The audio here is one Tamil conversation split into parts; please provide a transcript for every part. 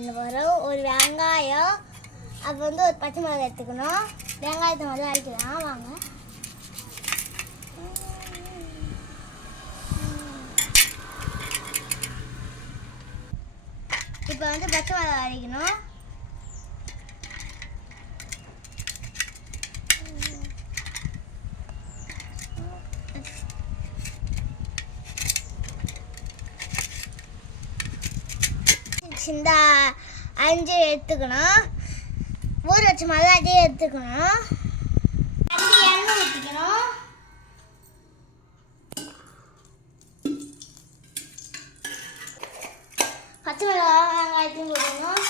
வந்து வரும். ஒரு வெங்காயம் அப்போ வந்து ஒரு பச்சை மிளகாய் எடுத்துக்கணும். வெங்காயத்தை முதல்ல அரைக்கலாம். வாங்க. இப்போ வந்து பச்சை மிளகாய் அரைக்கணும். இந்த அஞ்சு எடுத்துக்கணும். ஊற வச்ச மல்லாட்டையும் எடுத்துக்கணும். அஞ்சு எண்ணெய் ஊற்றிக்கணும் பச்சை மிளகாய் வெங்காயத்தையும் போடணும்?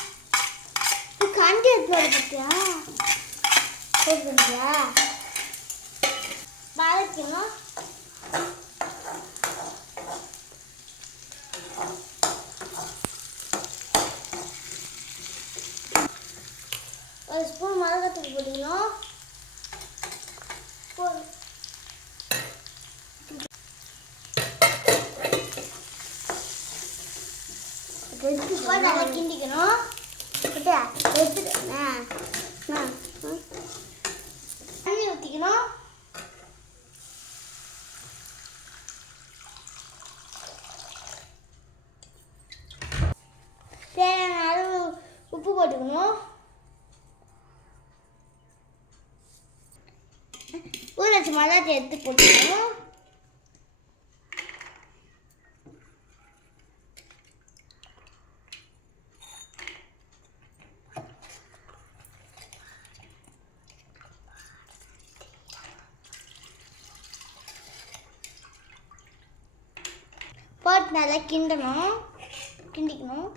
கண்டி எடுத்து வர பத்தியா போட்டுக்கியா வதக்கணும். ஒரு ஸ்பூன் மிளகாத்தூள் போட்டுக்கணும் போ- போட்டு நல்லா கிண்டிக்கணும். தண்ணி ஊற்றிக்கணும் தேவையான அளவு உப்பு போட்டுக்கணும். ஊற வச்ச மல்லாட்டை எடுத்து போட்டுக்கணும் போட்டு நல்லா கிண்டணும். கிண்டிக்கணும்.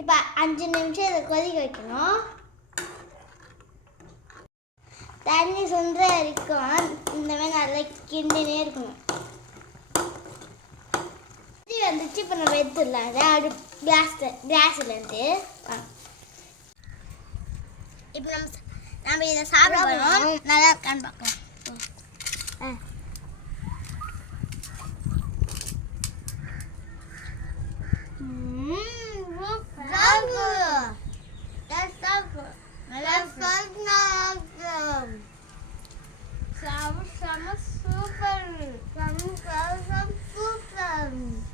இப்போ அஞ்சு நிமிஷம் இதை கொதிக்க வைக்கணும். தண்ணி சுன்ற வரைக்கும் இந்த மாதிரி நல்லா கிண்டினே இருக்கணும். இது வந்துச்சு இப்போ நம்ம எடுத்துடலாம். அதை அப்படி கிளாஸ் கிளாஸ்லேருந்து இப்போ நம்ம நம்ம இதை சாப்பிட நல்லா இருக்கான்னு பார்க்கலாம். ஆ. 书本，咱们 phun.